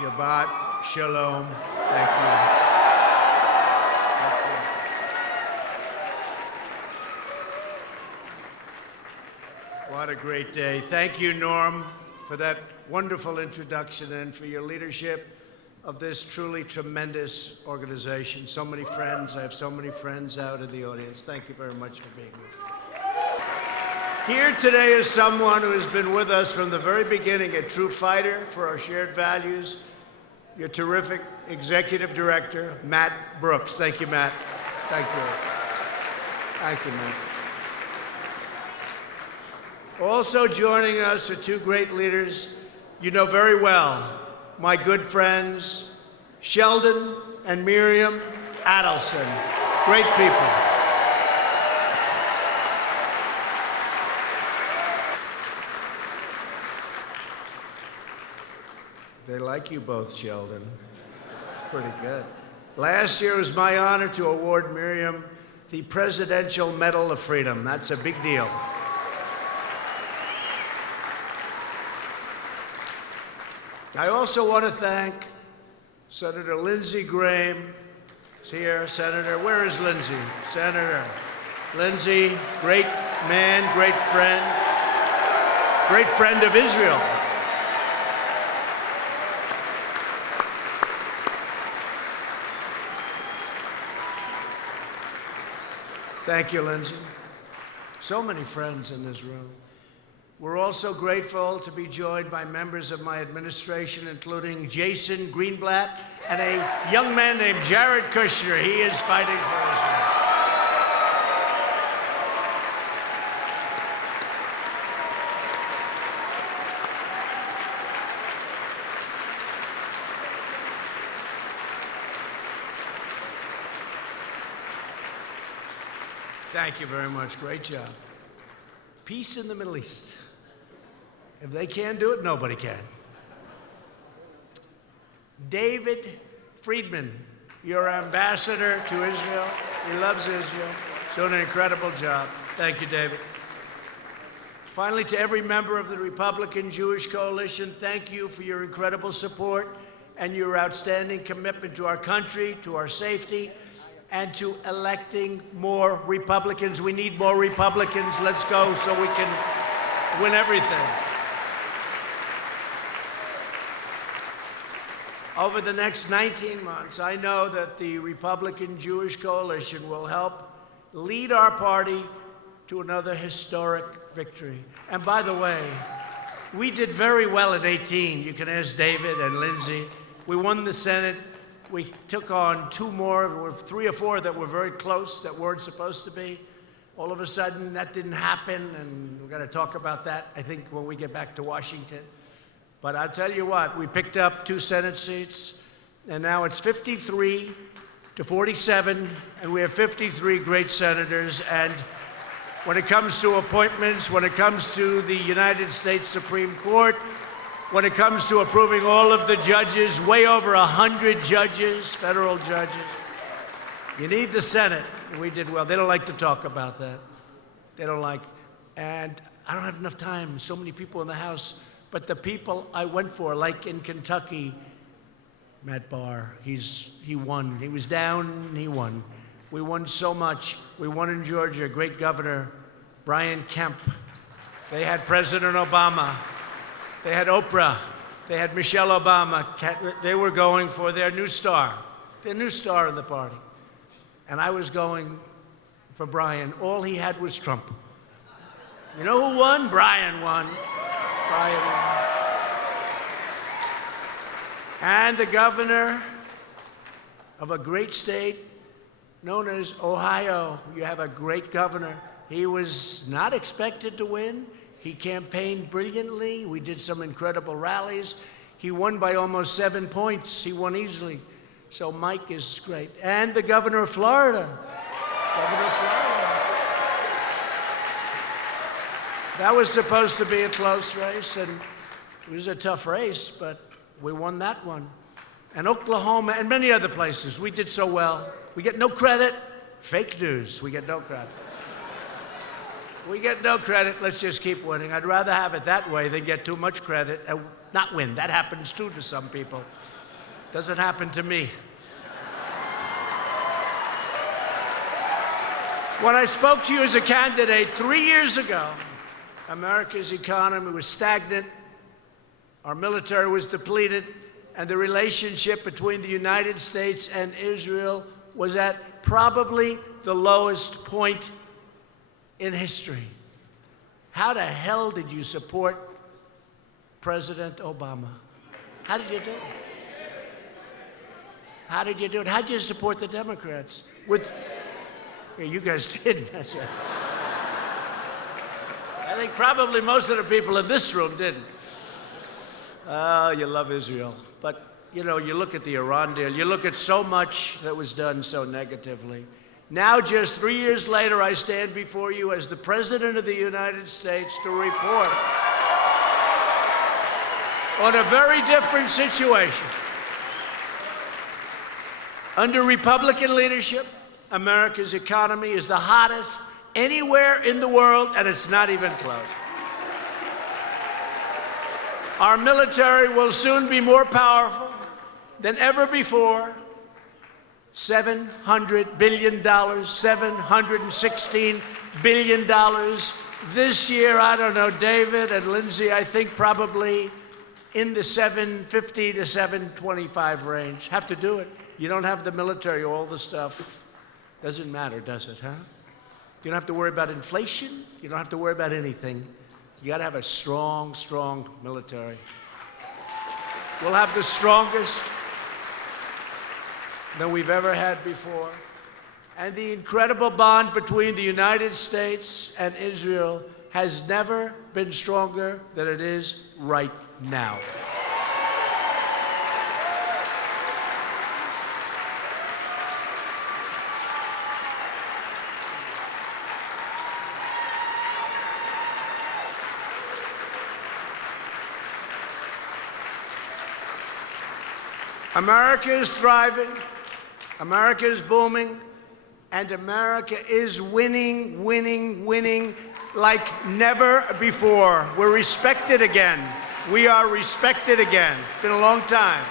Shabbat Shalom. Thank you. What a great day. Thank you, Norm, for that wonderful introduction and for your leadership of this truly tremendous organization. So many friends. I have so many friends out in the audience. Thank you very much for being here. Here today is someone who has been with us from the very beginning, a true fighter for our shared values, your terrific executive director, Matt Brooks. Thank you, Matt. Thank you. Thank you, Matt. Also joining us are two great leaders you know very well, my good friends, Sheldon and Miriam Adelson. Great people. They like you both, Sheldon. It's pretty good. Last year it was my honor to award Miriam the Presidential Medal of Freedom. That's a big deal. I also want to thank Senator Lindsey Graham. Is here, Senator. Where is Lindsey? Senator Lindsey, great man, great friend of Israel. Thank you, Lindsey. So many friends in this room. We're also grateful to be joined by members of my administration, including Jason Greenblatt and a young man named Jared Kushner. He is fighting for Israel. Thank you very much. Great job. Peace in the Middle East. If they can't do it, nobody can. David Friedman, your ambassador to Israel. He loves Israel. He's doing an incredible job. Thank you, David. Finally, to every member of the Republican Jewish Coalition, thank you for your incredible support and your outstanding commitment to our country, to our safety, and to electing more Republicans. We need more Republicans. Let's go so we can win everything. Over the next 19 months, I know that the Republican Jewish Coalition will help lead our party to another historic victory. And by the way, we did very well at 18. You can ask David and Lindsey. We won the Senate. We took on two more, or three or four that were very close that weren't supposed to be. All of a sudden, that didn't happen, and we're going to talk about that, I think, when we get back to Washington. But I'll tell you what, we picked up 2 Senate seats, and now it's 53 to 47, and we have 53 great senators. And when it comes to appointments, when it comes to the United States Supreme Court, when it comes to approving all of the judges, way over 100 judges, federal judges, you need the Senate. We did well. They don't like to talk about that. They don't like, and I don't have enough time. So many people in the House. But the people I went for, like in Kentucky, Matt Barr, he won. He was down, he won. We won so much. We won in Georgia, great governor, Brian Kemp. They had President Obama. They had Oprah. They had Michelle Obama. They were going for their new star in the party. And I was going for Brian. All he had was Trump. You know who won? Brian won. And the governor of a great state known as Ohio. You have a great governor. He was not expected to win. He campaigned brilliantly. We did some incredible rallies. He won by almost 7 points. He won easily. So Mike is great. And the governor of Florida. That was supposed to be a close race, and it was a tough race, but we won that one. And Oklahoma and many other places, we did so well. We get no credit. Fake news. We get no credit. We get no credit. Let's just keep winning. I'd rather have it that way than get too much credit and not win. That happens too to some people. Doesn't happen to me. When I spoke to you as a candidate 3 years ago, America's economy was stagnant, our military was depleted, and the relationship between the United States and Israel was at probably the lowest point in history. How the hell did you support President Obama? How did you do it? How did you do it? How did you support the Democrats? Yeah, you guys didn't. I think probably most of the people in this room didn't. Oh, you love Israel. But, you know, you look at the Iran deal, you look at so much that was done so negatively. Now, just 3 years later, I stand before you as the President of the United States to report on a very different situation. Under Republican leadership, America's economy is the hottest anywhere in the world, and it's not even close. Our military will soon be more powerful than ever before. $700 billion, $716 billion. This year, I don't know, David and Lindsay, I think probably in the 750 to 725 range. Have to do it. You don't have the military, all the stuff. Doesn't matter, does it, huh? You don't have to worry about inflation. You don't have to worry about anything. You got to have a strong, strong military. We'll have the strongest than we've ever had before. And the incredible bond between the United States and Israel has never been stronger than it is right now. America is thriving, America is booming, and America is winning, winning, winning like never before. We're respected again. We are respected again. It's been a long time.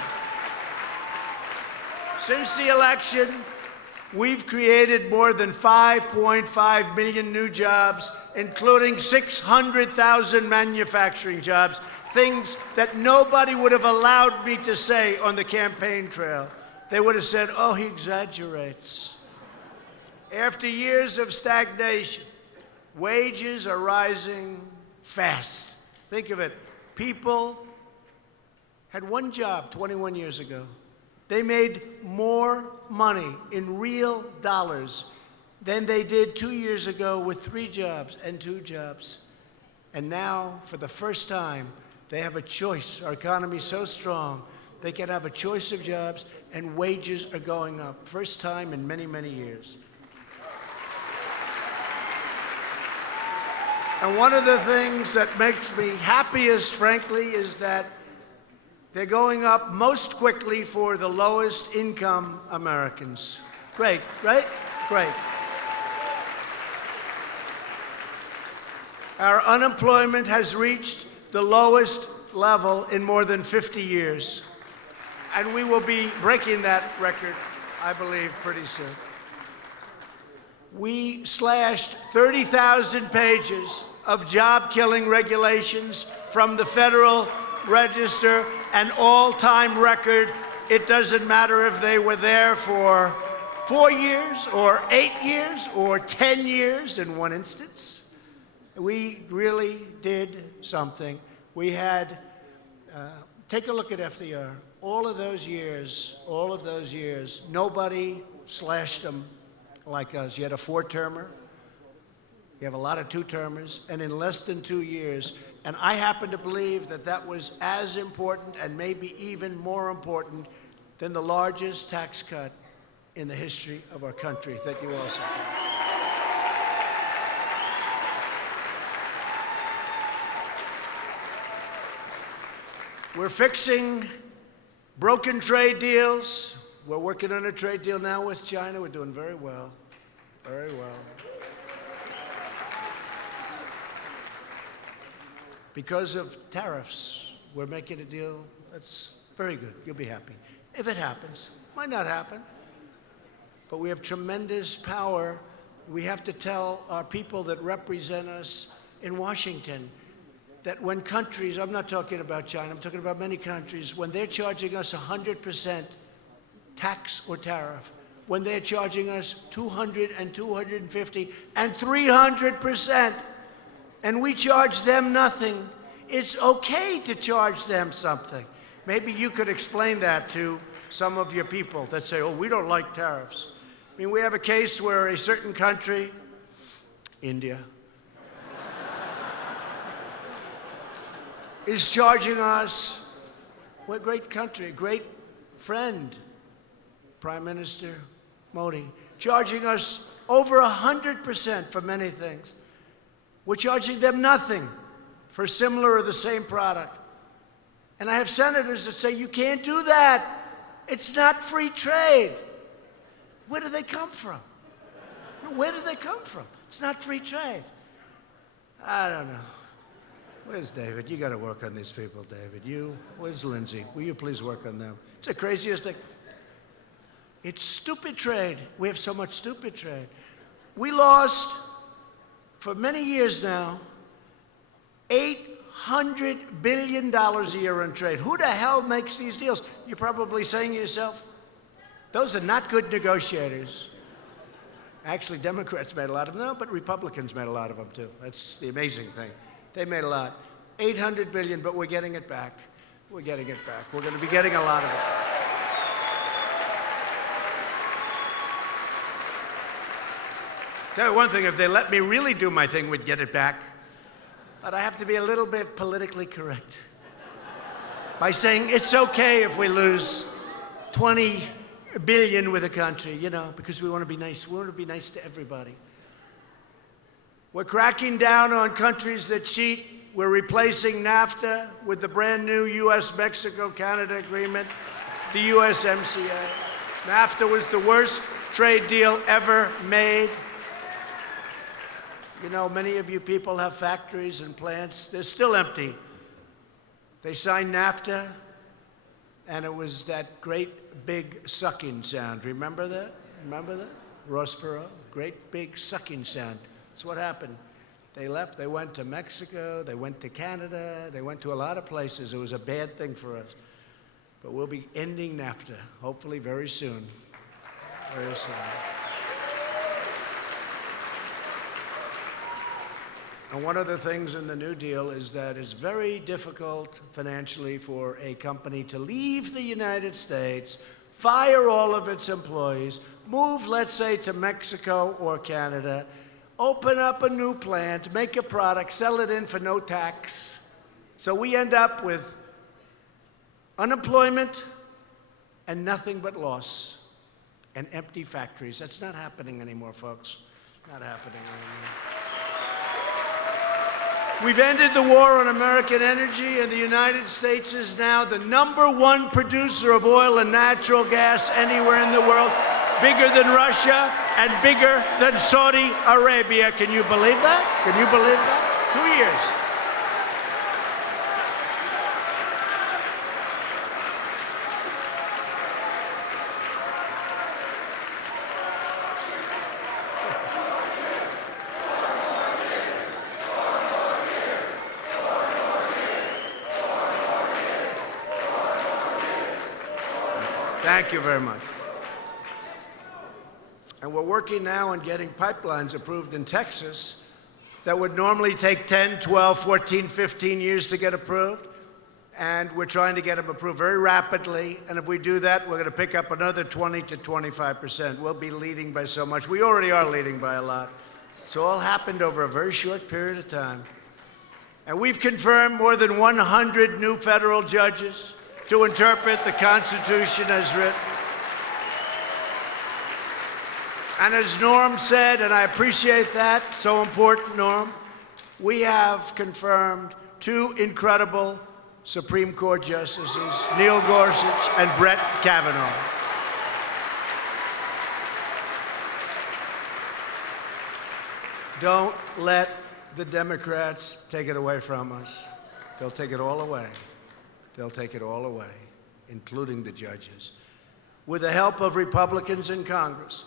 Since the election, we've created more than 5.5 million new jobs, including 600,000 manufacturing jobs. Things that nobody would have allowed me to say on the campaign trail. They would have said, oh, he exaggerates. After years of stagnation, wages are rising fast. Think of it. People had one job 21 years ago. They made more money in real dollars than they did 2 years ago with 3 jobs and 2 jobs. And now, for the first time, they have a choice. Our economy is so strong, they can have a choice of jobs, and wages are going up. First time in many, many years. And one of the things that makes me happiest, frankly, is that they're going up most quickly for the lowest income Americans. Great, right? Great. Our unemployment has reached the lowest level in more than 50 years. And we will be breaking that record, I believe, pretty soon. We slashed 30,000 pages of job-killing regulations from the Federal Register, an all-time record. It doesn't matter if they were there for 4 years or 8 years or 10 years in one instance. We really did something. We had, take a look at FDR. All of those years, nobody slashed them like us. You had a 4-termer. You have a lot of 2-termers. And in less than 2 years, and I happen to believe that that was as important and maybe even more important than the largest tax cut in the history of our country that you all saw. We're fixing broken trade deals. We're working on a trade deal now with China. We're doing very well, very well. Because of tariffs, we're making a deal that's very good. You'll be happy. if it happens. Might not happen. But we have tremendous power. We have to tell our people that represent us in Washington that when countries, I'm not talking about China, I'm talking about many countries, when they're charging us 100% tax or tariff, when they're charging us 200 and 250 and 300%, and we charge them nothing, it's okay to charge them something. Maybe you could explain that to some of your people that say, oh, we don't like tariffs. I mean, we have a case where a certain country, India, is charging us, we're a great country, a great friend, Prime Minister Modi, charging us over 100% for many things. We're charging them nothing for similar or the same product. And I have senators that say, you can't do that. It's not free trade. Where do they come from? Where do they come from? It's not free trade. I don't know. Where's David? You got to work on these people, David. Where's Lindsay? Will you please work on them? It's the craziest thing. It's stupid trade. We have so much stupid trade. We lost, for many years now, $800 billion a year in trade. Who the hell makes these deals? You're probably saying to yourself, those are not good negotiators. Actually, Democrats made a lot of them, but Republicans made a lot of them too. That's the amazing thing. They made a lot. 800 billion, but we're getting it back. We're getting it back. We're going to be getting a lot of it. Tell you one thing, if they let me really do my thing, we'd get it back. But I have to be a little bit politically correct by saying it's okay if we lose 20 billion with a country, because we want to be nice. We want to be nice to everybody. We're cracking down on countries that cheat. We're replacing NAFTA with the brand new U.S.-Mexico-Canada agreement, the USMCA. NAFTA was the worst trade deal ever made. Many of you people have factories and plants. They're still empty. They signed NAFTA, and it was that great big sucking sound. Remember that? Remember that? Ross Perot, great big sucking sound. That's what happened. They left. They went to Mexico. They went to Canada. They went to a lot of places. It was a bad thing for us. But we'll be ending NAFTA, hopefully very soon. Very soon. And one of the things in the New Deal is that it's very difficult financially for a company to leave the United States, fire all of its employees, move, let's say, to Mexico or Canada, open up a new plant, make a product, sell it in for no tax. So we end up with unemployment and nothing but loss and empty factories. That's not happening anymore, folks. Not happening anymore. We've ended the war on American energy, and the United States is now the #1 producer of oil and natural gas anywhere in the world, bigger than Russia and bigger than Saudi Arabia. Can you believe that? Can you believe that? 2 years. Thank you very much. And we're working now on getting pipelines approved in Texas that would normally take 10, 12, 14, 15 years to get approved. And we're trying to get them approved very rapidly. And if we do that, we're going to pick up another 20 to 25%. We'll be leading by so much. We already are leading by a lot. It's all happened over a very short period of time. And we've confirmed more than 100 new federal judges to interpret the Constitution as written. And as Norm said, and I appreciate that, so important, Norm, we have confirmed 2 incredible Supreme Court justices, Neil Gorsuch and Brett Kavanaugh. Don't let the Democrats take it away from us. They'll take it all away. They'll take it all away, including the judges. with the help of Republicans in Congress,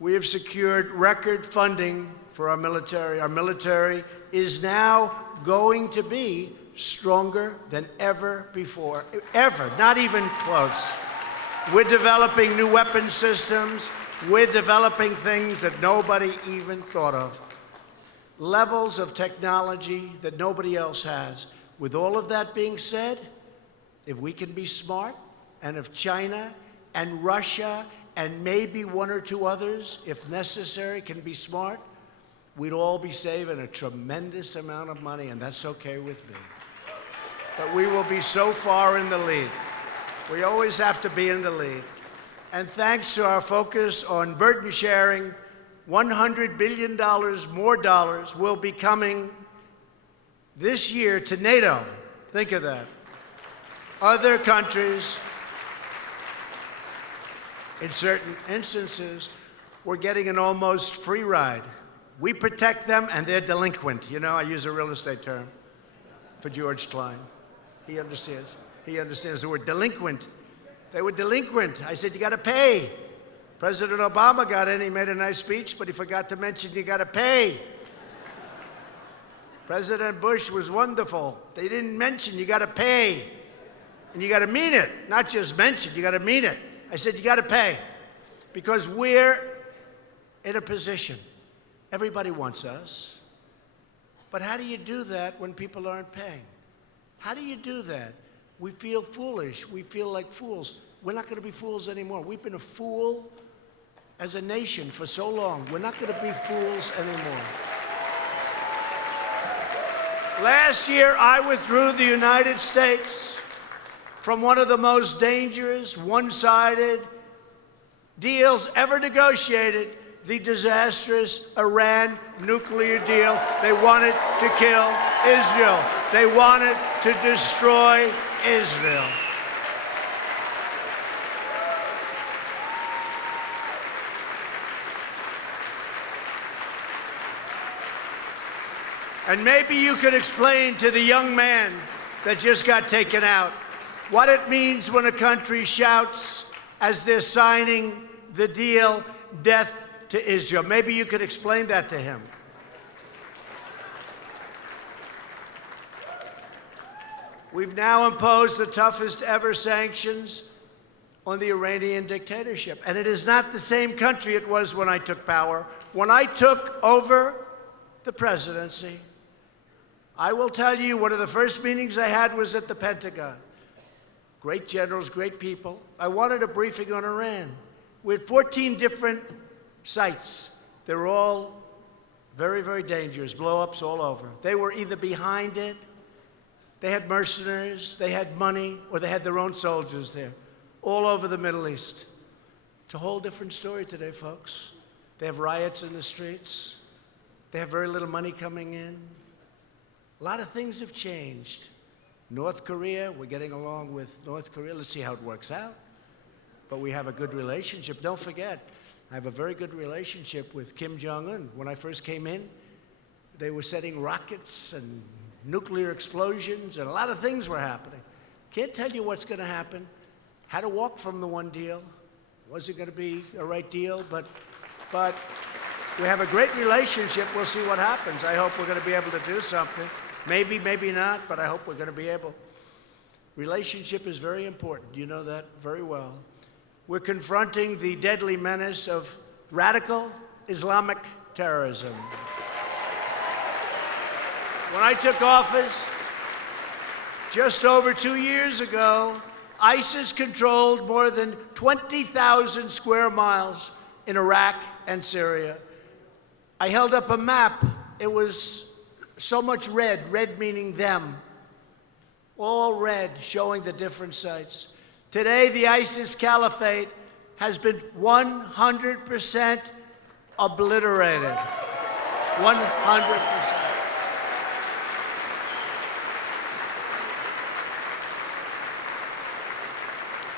we have secured record funding for our military. Our military is now going to be stronger than ever before. Ever, not even close. We're developing new weapon systems. We're developing things that nobody even thought of. Levels of technology that nobody else has. With all of that being said, if we can be smart, and if China and Russia and maybe one or two others, if necessary, can be smart, we'd all be saving a tremendous amount of money, and that's okay with me. But we will be so far in the lead. We always have to be in the lead. And thanks to our focus on burden sharing, $100 billion more dollars will be coming this year to NATO. Think of that. Other countries, in certain instances, we're getting an almost free ride. We protect them and they're delinquent. You know, I use a real estate term for George Klein. He understands. He understands the word delinquent. They were delinquent. I said, you got to pay. President Obama got in, he made a nice speech, but he forgot to mention you got to pay. President Bush was wonderful. They didn't mention you got to pay. And you got to mean it, not just mention, you got to mean it. I said, you got to pay. Because we're in a position. Everybody wants us. But how do you do that when people aren't paying? How do you do that? We feel foolish. We feel like fools. We're not going to be fools anymore. We've been a fool as a nation for so long. We're not going to be fools anymore. Last year, I withdrew the United States from one of the most dangerous, one-sided deals ever negotiated, the disastrous Iran nuclear deal. They wanted to kill Israel. They wanted to destroy Israel. And maybe you could explain to the young man that just got taken out what it means when a country shouts as they're signing the deal, death to Israel. Maybe you could explain that to him. We've now imposed the toughest ever sanctions on the Iranian dictatorship. And it is not the same country it was when I took power. When I took over the presidency, I will tell you, one of the first meetings I had was at the Pentagon. Great generals, great people. I wanted a briefing on Iran. We had 14 different sites. They were all very, very dangerous, blow-ups all over. They were either behind it, they had mercenaries, they had money, or they had their own soldiers there, all over the Middle East. It's a whole different story today, folks. They have riots in the streets. They have very little money coming in. A lot of things have changed. North Korea, we're getting along with North Korea. Let's see how it works out. But we have a good relationship. Don't forget, I have a very good relationship with Kim Jong-un. When I first came in, they were setting rockets and nuclear explosions, and a lot of things were happening. Can't tell you what's going to happen. Had to walk from the one deal. Wasn't going to be a right deal, but we have a great relationship. We'll see what happens. I hope we're going to be able to do something. Maybe, maybe not, but I hope we're going to be able. Relationship is very important. You know that very well. We're confronting the deadly menace of radical Islamic terrorism. When I took office, just over 2 years ago, ISIS controlled more than 20,000 square miles in Iraq and Syria. I held up a map. It was so much red, red meaning them, all red, showing the different sites. Today, the ISIS caliphate has been 100% obliterated. 100%.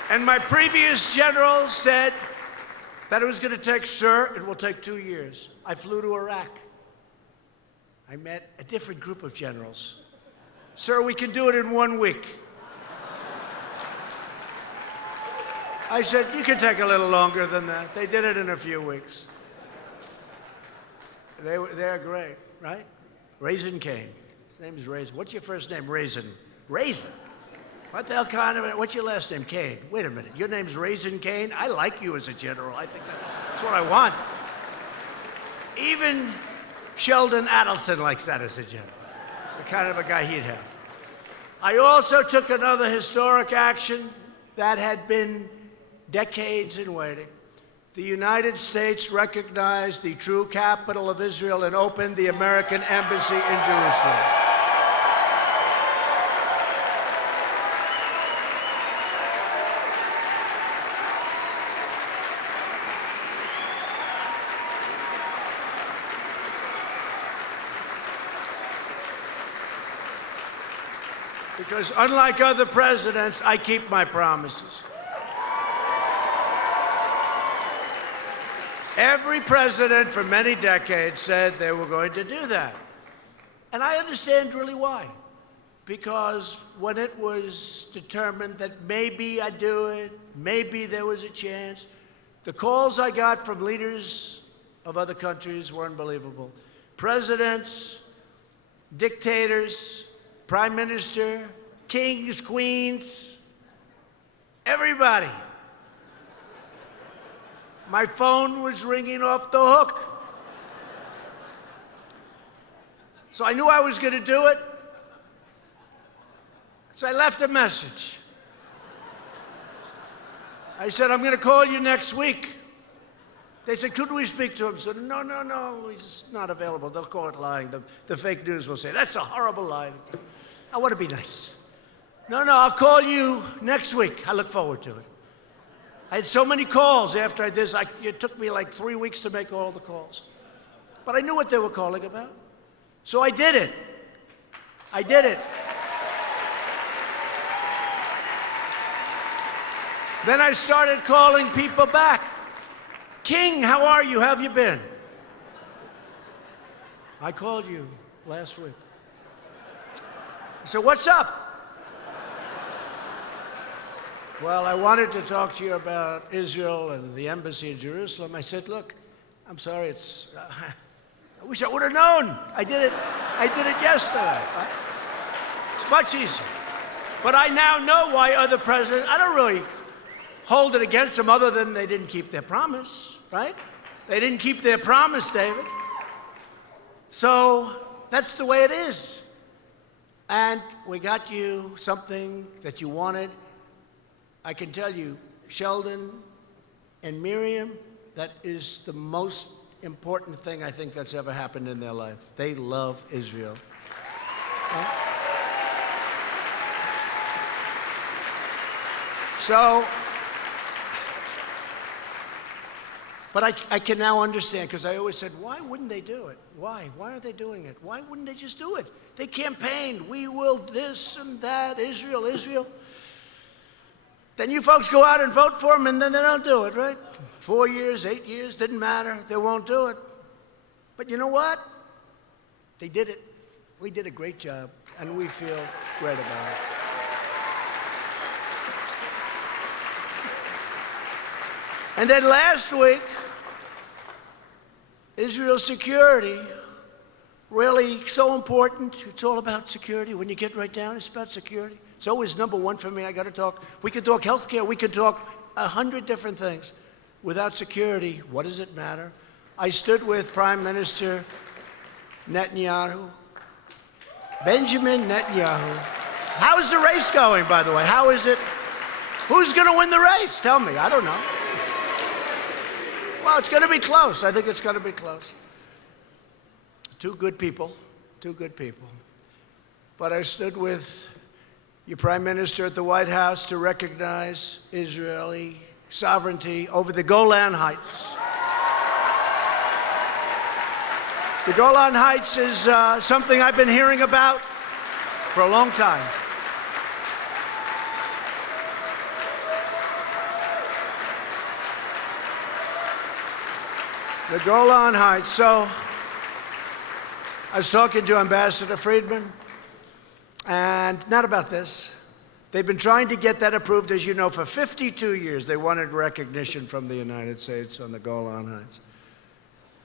And my previous general said that it was going to take, sir, it will take 2 years. I flew to Iraq. I met a different group of generals. Sir, we can do it in 1 week. I said, you can take a little longer than that. They did it in a few weeks. They're great, right? Raisin Cane. His name is Raisin. What's your first name? Raisin. Raisin? What the hell kind of, what's your last name? Cane. Wait a minute. Your name's Raisin Cane? I like you as a general. I think that's what I want. Even Sheldon Adelson likes that as a general. It's the kind of a guy he'd have. I also took another historic action that had been decades in waiting. The United States recognized the true capital of Israel and opened the American embassy in Jerusalem. Because unlike other presidents, I keep my promises. Every president for many decades said they were going to do that. And I understand really why. Because when it was determined that maybe I'd do it, maybe there was a chance, the calls I got from leaders of other countries were unbelievable. Presidents, dictators, prime minister, kings, queens, everybody. My phone was ringing off the hook. So I knew I was going to do it. So I left a message. I said, I'm going to call you next week. They said, could we speak to him? I said, no, he's not available. They'll call it lying. The fake news will say, that's a horrible lie. I want to be nice. No, I'll call you next week. I look forward to it. I had so many calls after I did this. It took me like 3 weeks to make all the calls. But I knew what they were calling about. So I did it. Then I started calling people back. King, how are you? How have you been? I called you last week. I said, what's up? Well, I wanted to talk to you about Israel and the embassy in Jerusalem. I said, look, I'm sorry, I wish I would have known. I did it yesterday. Right? It's much easier. But I now know why other presidents, I don't really hold it against them other than they didn't keep their promise, right? They didn't keep their promise, David. So that's the way it is. And we got you something that you wanted. I can tell you, Sheldon and Miriam, that is the most important thing I think that's ever happened in their life. They love Israel. So, but I can now understand, because I always said, why wouldn't they do it? Why? Why are they doing it? Why wouldn't they just do it? They campaigned, we will this and that, Israel. Then you folks go out and vote for them, and then they don't do it, right? 4 years, 8 years, didn't matter. They won't do it. But you know what? They did it. We did a great job, and we feel great about it. And then last week, Israel's security, really so important. It's all about security. When you get right down, it's about security. It's always number one for me. I got to talk. We could talk healthcare. We could talk 100 different things. Without security, what does it matter? I stood with Prime Minister Netanyahu, Benjamin Netanyahu. How is the race going, by the way? How is it? Who's going to win the race? Tell me. I don't know. Well, it's going to be close. I think it's going to be close. Two good people. But I stood with your Prime Minister at the White House to recognize Israeli sovereignty over the Golan Heights. The Golan Heights is something I've been hearing about for a long time. The Golan Heights. So I was talking to Ambassador Friedman, and not about this, They've been trying to get that approved, as you know, for 52 years. They wanted recognition from the United States on the Golan Heights.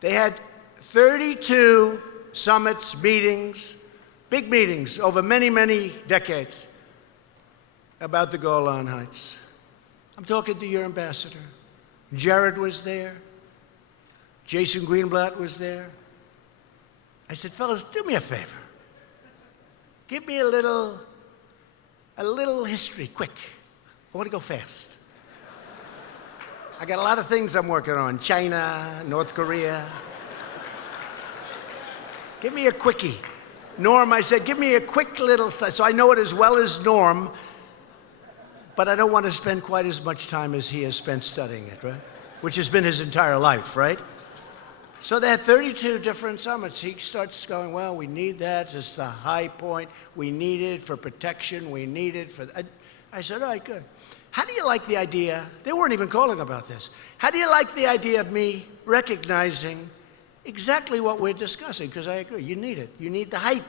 They had 32 summits, meetings, big meetings over many, many decades about the Golan Heights. I'm talking to your ambassador. Jared was there. Jason Greenblatt was there. I said, fellas, do me a favor. Give me a little history, quick. I want to go fast. I got a lot of things I'm working on. China, North Korea. Give me a quickie. Norm, I said, give me a quick little, so I know it as well as Norm, but I don't want to spend quite as much time as he has spent studying it, right? Which has been his entire life, right? So they had 32 different summits. He starts going, well, we need that. It's the high point. We need it for protection. We need it for... I said, all right, good. How do you like the idea? They weren't even calling about this. How do you like the idea of me recognizing exactly what we're discussing? Because I agree, you need it. You need the height.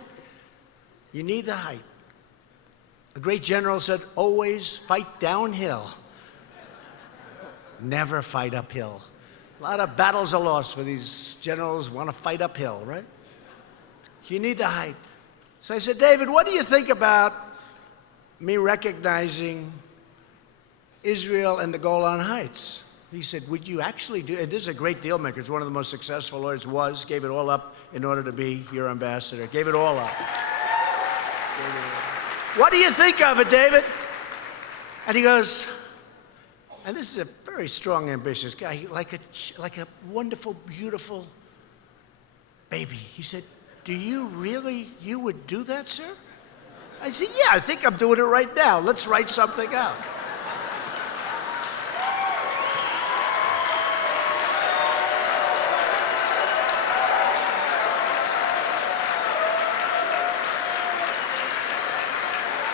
You need the height. A great general said, always fight downhill. Never fight uphill. A lot of battles are lost for these generals who want to fight uphill, right? You need the height. So I said, David, what do you think about me recognizing Israel and the Golan Heights? He said, would you actually do, and this is a great deal maker. It's one of the most successful lawyers, gave it all up in order to be your ambassador. Gave it all up. What do you think of it, David? And he goes, and this is a very strong, ambitious guy, like a wonderful, beautiful baby. He said, do you really, you would do that, sir? I said, yeah, I think I'm doing it right now. Let's write something out.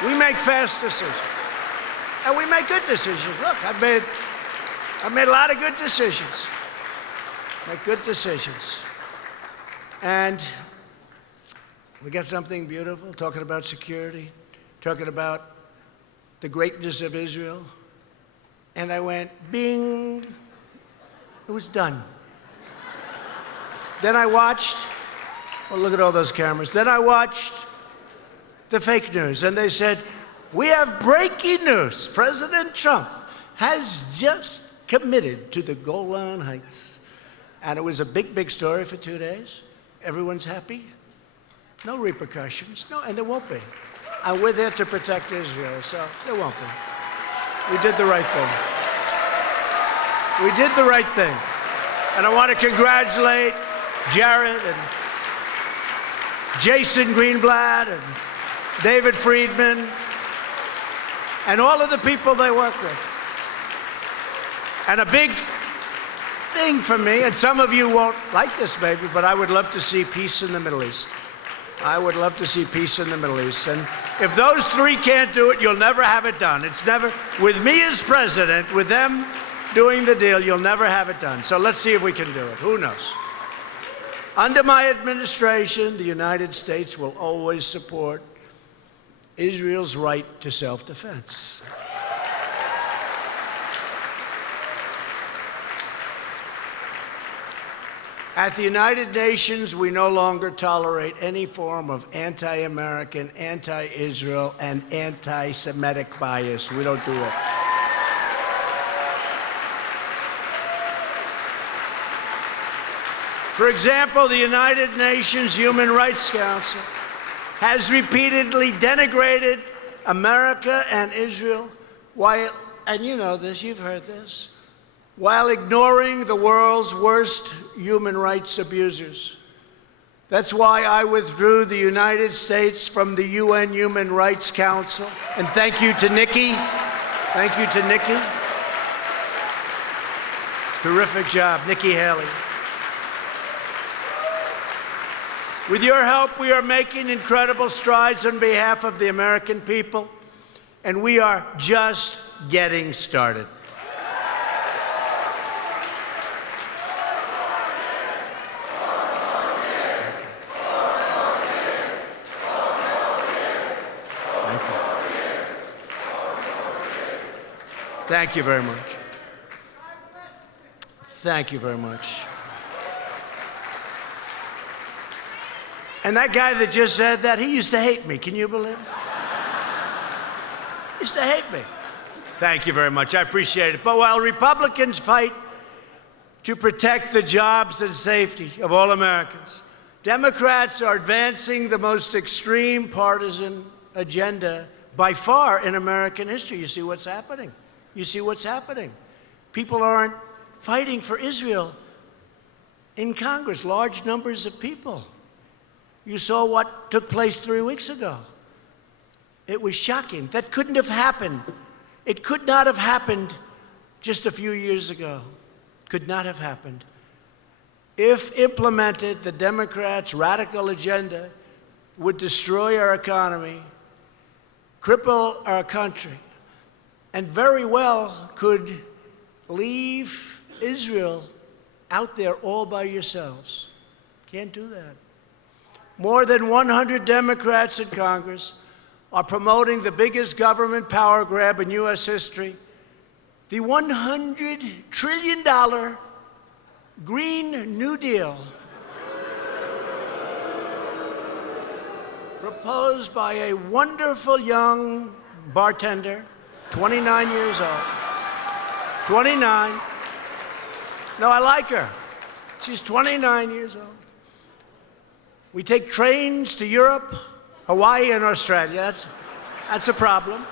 We make fast decisions. And we make good decisions. Look, I've made a lot of good decisions. Make good decisions. And we got something beautiful, talking about security, talking about the greatness of Israel. And I went, bing. It was done. Then I watched, oh, look at all those cameras. Then I watched the fake news, and they said, we have breaking news. President Trump has just committed to the Golan Heights. And it was a big, big story for 2 days. Everyone's happy. No repercussions. No, and there won't be. And we're there to protect Israel, so there won't be. We did the right thing. We did the right thing. And I want to congratulate Jared and Jason Greenblatt and David Friedman and all of the people they work with. And a big thing for me, and some of you won't like this maybe, but I would love to see peace in the Middle East. I would love to see peace in the Middle East. And if those three can't do it, you'll never have it done. It's never, with me as president, with them doing the deal, you'll never have it done. So let's see if we can do it. Who knows? Under my administration, the United States will always support Israel's right to self-defense. At the United Nations, we no longer tolerate any form of anti-American, anti-Israel, and anti-Semitic bias. We don't do it. For example, the United Nations Human Rights Council has repeatedly denigrated America and Israel while, and you know this, you've heard this, while ignoring the world's worst human rights abusers. That's why I withdrew the United States from the UN Human Rights Council. And thank you to Nikki. Thank you to Nikki. Terrific job, Nikki Haley. With your help, we are making incredible strides on behalf of the American people, and we are just getting started. Thank you very much. Thank you very much. And that guy that just said that, he used to hate me. Can you believe it? He used to hate me. Thank you very much. I appreciate it. But while Republicans fight to protect the jobs and safety of all Americans, Democrats are advancing the most extreme partisan agenda by far in American history. You see what's happening. You see what's happening. People aren't fighting for Israel in Congress, large numbers of people. You saw what took place 3 weeks ago. It was shocking. That couldn't have happened. It could not have happened just a few years ago. Could not have happened. If implemented, the Democrats' radical agenda would destroy our economy, cripple our country, and very well could leave Israel out there all by yourselves. Can't do that. More than 100 Democrats in Congress are promoting the biggest government power grab in U.S. history, the $100 trillion Green New Deal proposed by a wonderful young bartender, 29 years old. 29. No, I like her. She's 29 years old. We take trains to Europe, Hawaii, and Australia. That's a problem.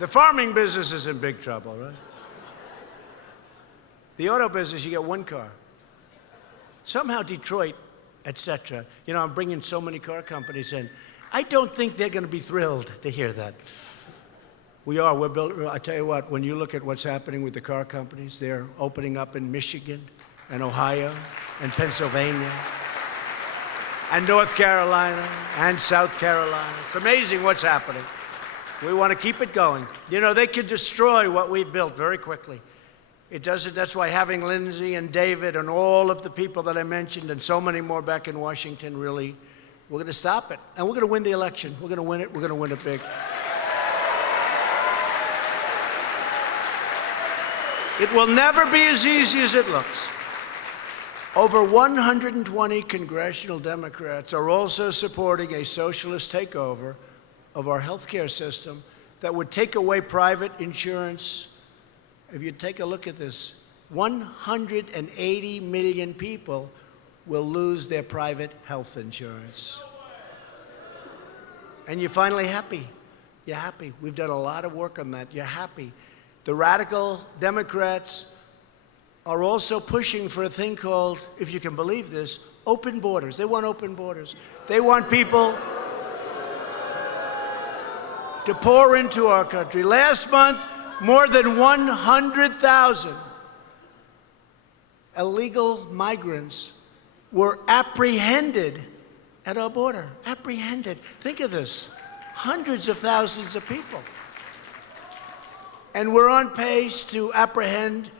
The farming business is in big trouble, right? The auto business, you get one car. Somehow Detroit, etc. You know, I'm bringing so many car companies in. I don't think they're going to be thrilled to hear that. We are. We're building. I tell you what, when you look at what's happening with the car companies, they're opening up in Michigan and Ohio and Pennsylvania and North Carolina and South Carolina. It's amazing what's happening. We want to keep it going. You know, they could destroy what we've built very quickly. It doesn't. That's why having Lindsey and David and all of the people that I mentioned and so many more back in Washington, really, we're going to stop it. And we're going to win the election. We're going to win it. We're going to win it big. It will never be as easy as it looks. Over 120 congressional Democrats are also supporting a socialist takeover of our healthcare system that would take away private insurance. If you take a look at this, 180 million people will lose their private health insurance. And you're finally happy. You're happy. We've done a lot of work on that. You're happy. The radical Democrats are also pushing for a thing called, if you can believe this, open borders. They want open borders. They want people to pour into our country. Last month, more than 100,000 illegal migrants were apprehended at our border. Apprehended. Think of this. Hundreds of thousands of people. And we're on pace to apprehend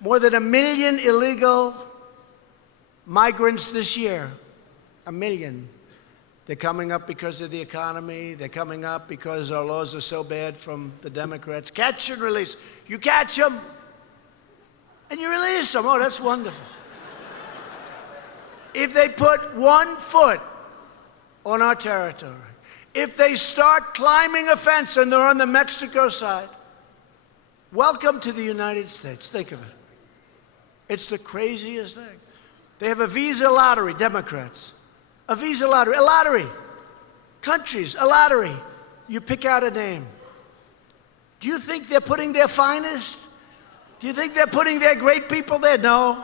more than 1 million illegal migrants this year. 1 million. They're coming up because of the economy. They're coming up because our laws are so bad from the Democrats. Catch and release. You catch them, and you release them. Oh, that's wonderful. If they put 1 foot on our territory, if they start climbing a fence and they're on the Mexico side, welcome to the United States. Think of it. It's the craziest thing. They have a visa lottery, Democrats. A visa lottery. A lottery. Countries, a lottery. You pick out a name. Do you think they're putting their finest? Do you think they're putting their great people there? No.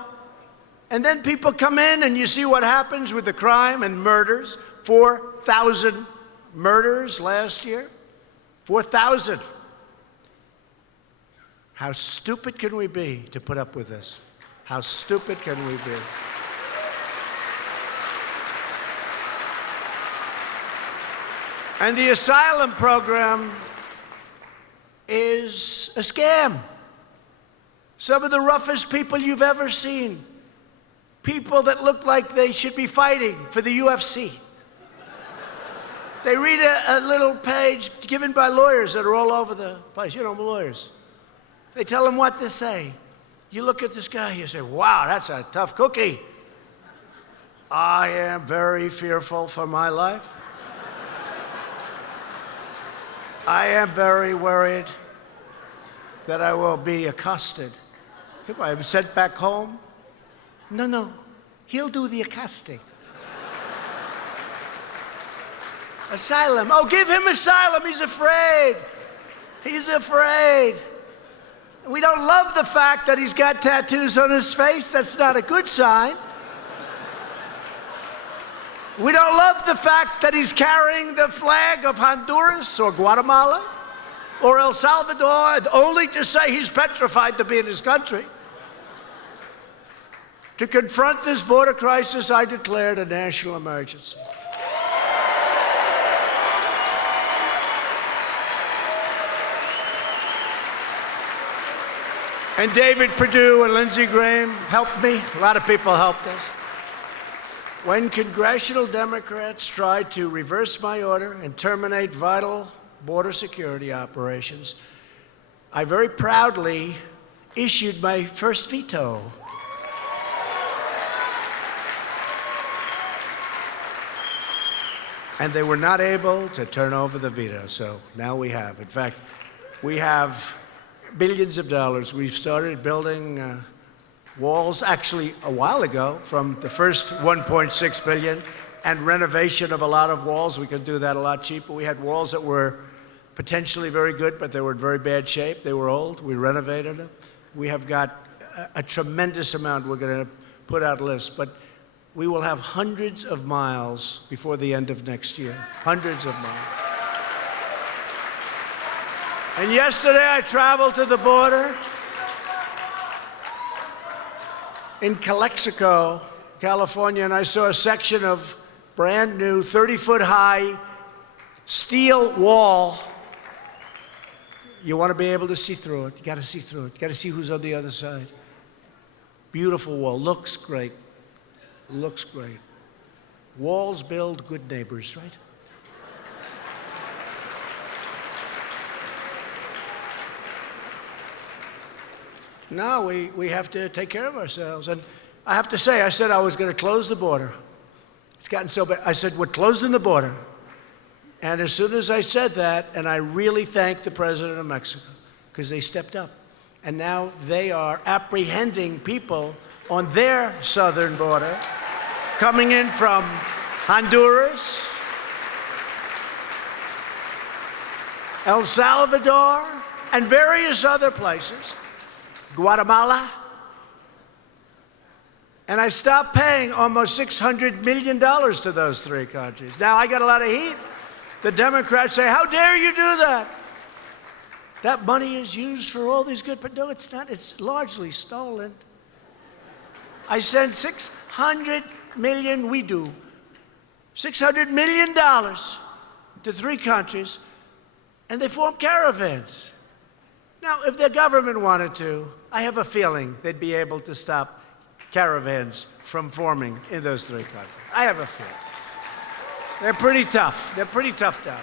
And then people come in and you see what happens with the crime and murders. 4,000 murders last year. 4,000. How stupid can we be to put up with this? How stupid can we be? And the asylum program is a scam. Some of the roughest people you've ever seen. People that look like they should be fighting for the UFC. They read a little page given by lawyers that are all over the place. You know, lawyers. They tell them what to say. You look at this guy, you say, wow, that's a tough cookie. I am very fearful for my life. I am very worried that I will be accosted. If I am sent back home, no, he'll do the accosting. Asylum. Oh, give him asylum. He's afraid. He's afraid. We don't love the fact that he's got tattoos on his face. That's not a good sign. We don't love the fact that he's carrying the flag of Honduras or Guatemala or El Salvador, only to say he's petrified to be in his country. To confront this border crisis, I declared a national emergency. And David Perdue and Lindsey Graham helped me. A lot of people helped us. When congressional Democrats tried to reverse my order and terminate vital border security operations, I very proudly issued my first veto. And they were not able to turn over the veto, so now we have. In fact, we have billions of dollars. We've started building walls, actually a while ago, from the first $1.6 billion, and renovation of a lot of walls. We could do that a lot cheaper. We had walls that were potentially very good, but they were in very bad shape. They were old. We renovated them. We have got a tremendous amount we're going to put out a list, but we will have hundreds of miles before the end of next year. Hundreds of miles. And yesterday I traveled to the border in Calexico, California, and I saw a section of brand new 30-foot high steel wall. You want to be able to see through it. You got to see through it. You got to see who's on the other side. Beautiful wall. Looks great. Looks great. Walls build good neighbors, right? No, we have to take care of ourselves. And I have to say, I said I was going to close the border. It's gotten so bad. I said, we're closing the border. And as soon as I said that, and I really thanked the president of Mexico, because they stepped up. And now they are apprehending people on their southern border, coming in from Honduras, El Salvador, and various other places. Guatemala, and I stopped paying almost $600 million to those three countries. Now, I got a lot of heat. The Democrats say, how dare you do that? That money is used for all these good, but no, it's not. It's largely stolen. I sent $600 million, we do, $600 million to three countries, and they form caravans. Now, if the government wanted to, I have a feeling they'd be able to stop caravans from forming in those three countries. I have a feeling. They're pretty tough. They're pretty tough down.